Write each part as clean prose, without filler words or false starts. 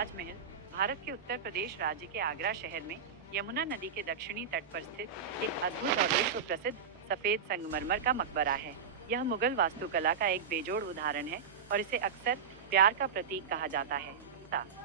ताजमहल भारत के उत्तर प्रदेश राज्य के आगरा शहर में यमुना नदी के दक्षिणी तट पर स्थित एक अद्भुत और विश्व प्रसिद्ध सफेद संगमरमर का मकबरा है। यह मुगल वास्तुकला का एक बेजोड़ उदाहरण है और इसे अक्सर प्यार का प्रतीक कहा जाता है।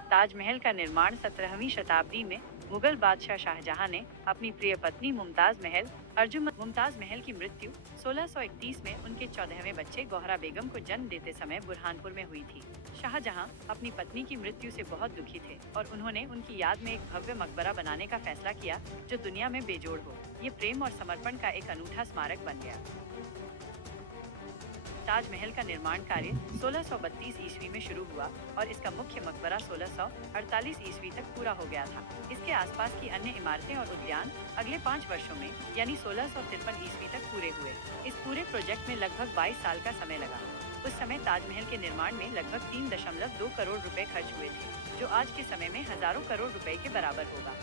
ताजमहल का निर्माण 17वीं शताब्दी में मुगल बादशाह शाहजहां ने अपनी प्रिय पत्नी मुमताज महल की मृत्यु 1631 में उनके 14वें बच्चे गौहरा बेगम को जन्म देते समय बुरहानपुर में हुई थी। शाहजहां अपनी पत्नी की मृत्यु से बहुत दुखी थे और उन्होंने उनकी याद में एक भव्य मकबरा बनाने का फैसला किया जो दुनिया में बेजोड़ हो। ये प्रेम और समर्पण का एक अनूठा स्मारक बन गया। ताजमहल का निर्माण कार्य 1632 ईस्वी में शुरू हुआ और इसका मुख्य मकबरा 1648 ईस्वी तक पूरा हो गया था। इसके आसपास की अन्य इमारतें और उद्यान अगले 5 वर्षों में यानी 1653 ईस्वी तक पूरे हुए। इस पूरे प्रोजेक्ट में लगभग 22 साल का समय लगा। उस समय ताजमहल के निर्माण में लगभग 3.2 करोड़ रुपए खर्च हुए थे, जो आज के समय में हजारों करोड़ रुपए के बराबर होगा।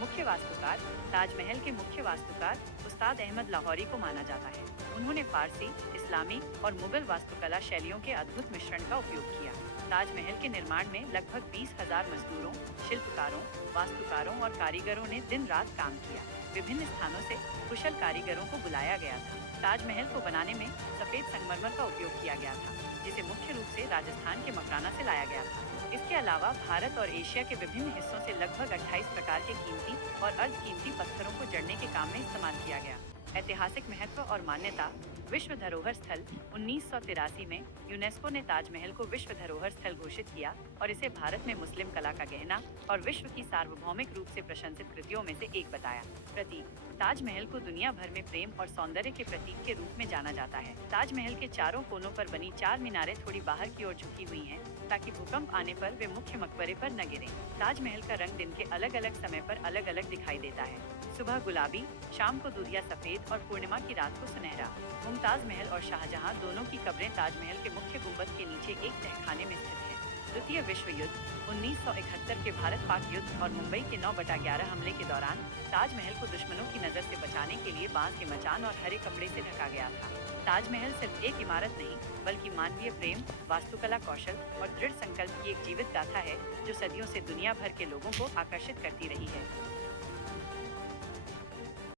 मुख्य वास्तुकार ताजमहल के मुख्य वास्तुकार उस्ताद अहमद लाहौरी को माना जाता है। उन्होंने फारसी, इस्लामी और मुगल वास्तुकला शैलियों के अद्भुत मिश्रण का उपयोग किया। ताजमहल के निर्माण में लगभग 20,000 मजदूरों, शिल्पकारों, वास्तुकारों और कारीगरों ने दिन रात काम किया। विभिन्न स्थानों से कुशल कारीगरों को बुलाया गया था। ताजमहल को बनाने में सफेद संगमरमर का उपयोग किया गया था, जिसे मुख्य रूप से राजस्थान के मकराना से लाया गया था। इसके अलावा भारत और एशिया के विभिन्न हिस्सों से लगभग 28 प्रकार के कीमती और अर्धकीमती पत्थरों को जड़ने के काम में इस्तेमाल किया गया। ऐतिहासिक महत्व और मान्यता। विश्व धरोहर स्थल 1983 में यूनेस्को ने ताजमहल को विश्व धरोहर स्थल घोषित किया और इसे भारत में मुस्लिम कला का गहना और विश्व की सार्वभौमिक रूप से प्रशंसित कृतियों में से एक बताया। प्रतीक। ताजमहल को दुनिया भर में प्रेम और सौंदर्य के प्रतीक के रूप में जाना जाता है। ताजमहल के चारों कोनों पर बनी 4 मीनारें थोड़ी बाहर की ओर झुकी हुई हैं, ताकि भूकंप आने पर वे मुख्य मकबरे पर न गिरें। ताजमहल का रंग दिन के अलग अलग समय पर अलग अलग दिखाई देता है। सुबह गुलाबी, शाम को दूधिया सफेद और पूर्णिमा की रात को सुनहरा। मुमताज महल और शाहजहां दोनों की कब्रें ताजमहल के मुख्य गुंबद के नीचे एक तहखाने में स्थित है। द्वितीय विश्व युद्ध 1971 के भारत-पाक युद्ध और मुंबई के 9/11 हमले के दौरान ताजमहल को दुश्मनों की नजर से बचाने के लिए बांस के मचान और हरे कपड़े से ढका गया था। ताजमहल सिर्फ एक इमारत नहीं, बल्कि मानवीय प्रेम, वास्तुकला कौशल और दृढ़ संकल्प की एक जीवित गाथा है, जो सदियों से दुनिया भर के लोगों को आकर्षित करती रही है।